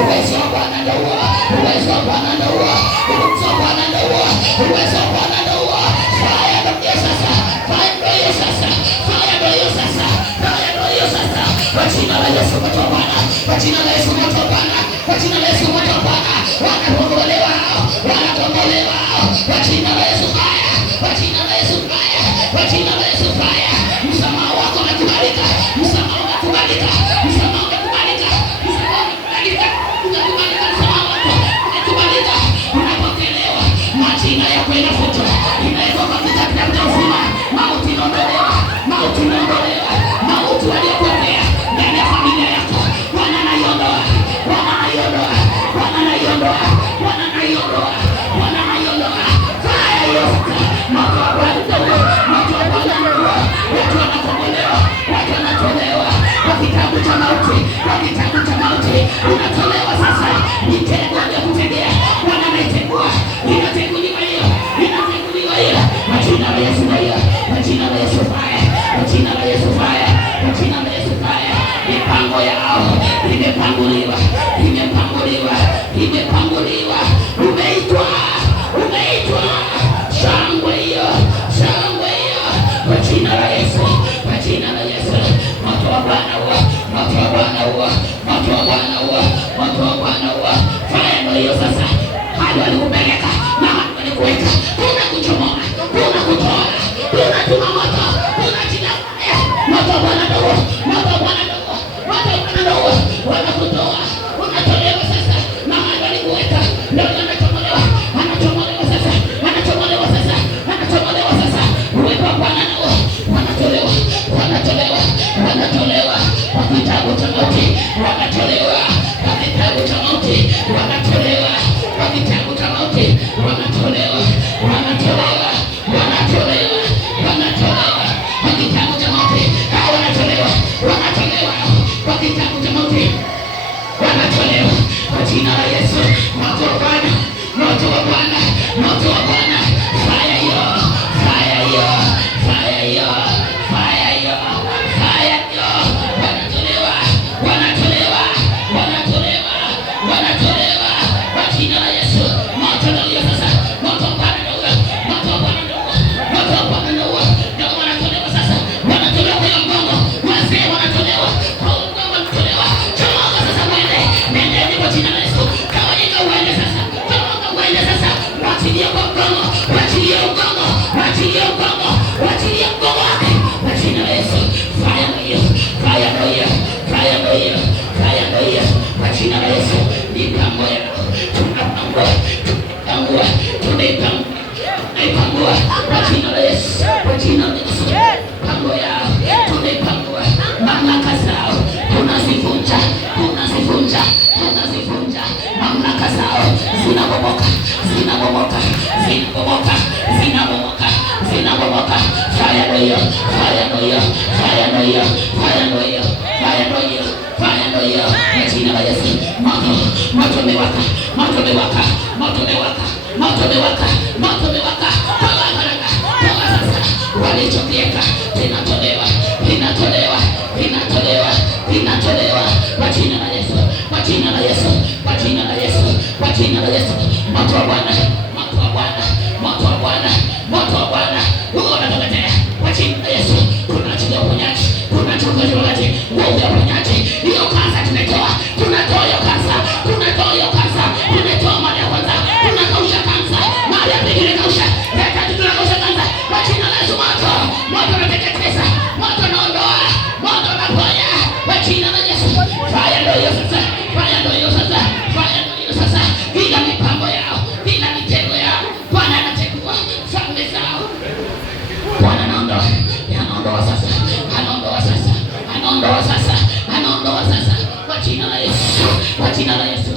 uwezo wa Bwana ndio huo, uwezo wa Bwana ndio huo, uwezo wa Bwana ndio huo, uwezo wa Bwana ndio huo. Fire ndio sasa, fire ndio sasa, fire ndio sasa, fire ndio sasa. Kwa jina la Yesu moto wa Bwana, kwa jina la Yesu moto wa Bwana, kwa jina la Yesu moto wa Bwana, wanakombolewa, wanakombolewa. Kwa jina la Yesu fire, kwa jina la Yesu fire, kwa jina la Yesu fire. Msamaha wako unakubalika, msamaha unakubalika, msamaha unakubalika, msamaha unakubalika, unakubalika, msamaha wako unakubalika, unapokelewa. Majina yako yanafutwa, inawekwa katika kitabu cha uzima. Mauti inaondolewa, mauti inaondolewa, mauti waliokuwekea ndani ya familia yako Bwana anaiondoa, Bwana anaiondoa, Bwana anaiondoa, Bwana anaiondoa, Bwana anaiondoa. Fire yote, moto wa Bwana, moto wa Bwana, watu wanakombolewa, watu wanatolewa kwa kitabu cha mauti, kwa kitabu cha mauti unatolewa sasa. Mitego ya kutendea Bwana anaitengua, inatenguliwa hiyo, inatenguliwa hiyo. Kwa jina la Yesu fire, kwa jina la Yesu fire, kwa jina la Yesu fire, kwa jina la Yesu fire. Mipango yao imepanguliwa, imepanguliwa, imepanguliwa. Umeitwa, umeitwa. Shangwe hiyo, shangwe hiyo. Kwa jina la Yesu, kwa jina la Yesu. Moto wa Bwana huo, moto wa Bwana huo, moto wa Bwana huo, moto wa Bwana huo. Fire ndio hiyo sasa. Hadi walikupeleka na hadi walikuweka, tunakuchomoa, tunakutoa, tunatuma moto, tunatina fire. Moto wa Bwana ndio huo, moto wa Bwana ndio huo, moto wa Bwana ndio huo. Wanakutoa, unatolewa sasa na hadi walikuweka, ndio anachomolewa, anachomolewa sasa, anachomolewa sasa, anachomolewa sasa. Uwepo wa Bwana ndio wanatolewa, wanatolewa, wanatolewa kwa kitabu cha mauti, wanatolewa kwa kitabu cha mauti, wanatolewa kwa kitabu cha mauti, wanatolewa, wanatolewa, wanatolewa, wanatolewa kwa kitabu cha mauti, wanatolewa, wanatolewa kwa kitabu cha mauti, wanatolewa kwa jina la Yesu. Moto wa Bwana, moto wa Bwana, moto wa Bwana. Fire hiyo, fire hiyo, fire hiyo, fire hiyo, fire hiyo. Wanatolewa, wanatolewa, wanatolewa, wanatolewa kwa jina la Yesu. Moto ndio sasa, moto wa Bwana ndio, moto wa Bwana ndio, moto wa Bwana ndio, ndio wanatolewa sasa, wanatolewa kwa mgongo, wazee wanatolewa kwa mgongo, wanatolewa. Chomoka sasa, mwende, nendeni kwa jina la Yesu. Tawanyika uende sasa, tawanyika uende sasa. Wachilie kwa mgongo, wachilie mgongo, wachilie mgongo, wachilie mgongo wake kwa jina la Yesu. Fire ndio, fire ndio, fire ndio, fire ndio kwa jina la Yesu. Mipango yao tunapangua, tunapangua, tunapangua kwa jina la Yesu, kwa jina la Yesu. Pango yao tunapangua, mamlaka zao tunazivunja, tunazivunja, tunazivunja. Mamlaka zao zinabomoka, zinabomoka, zinabomoka, zinabomoka, zinabomoka. Fire ndio, fire ndio, fire ndio, fire ndio, fire ndio, fire ndio kwa jina la Yesu. Moto, moto umewaka, moto umewaka, moto umewaka, moto umewaka, moto umewaka. Toa haraka, toa sasa. Walichokiweka kinatolewa, kinatolewa, kinatolewa, kinatolewa kwa jina la Yesu, kwa jina la Yesu, kwa jina la Yesu, kwa jina la Yesu. Moto wa Bwana, moto wa Bwana, moto wa Bwana, moto wa Bwana. Huo unatoketea kwa jina la Yesu. Tunaachilia uponyaji, tunaachilia uponyaji, nguvu ya uponyaji. Hiyo kansa tunatoa, tunatoa hiyo kansa, tunatoa hiyo kansa, tunatoa mara ya kwanza, tunakausha kansa, mara ya pili tunakausha, ya tatu tunakausha kansa kwa jina la Yesu. Moto, moto unateketeza, moto unaondoa, moto unaponya kwa jina la Yesu. Fire ndio hiyo sasa, fire ndio hiyo sasa, fire ndio hiyo sasa. Kila mipango yao, kila mitego yao, Bwana anategua falme zao. Bwana anaondoa, anaondoa sasa, anaondoa sasa, anaondoa sasa, anaondoa sasa kwa jina la Yesu, kwa jina la Yesu.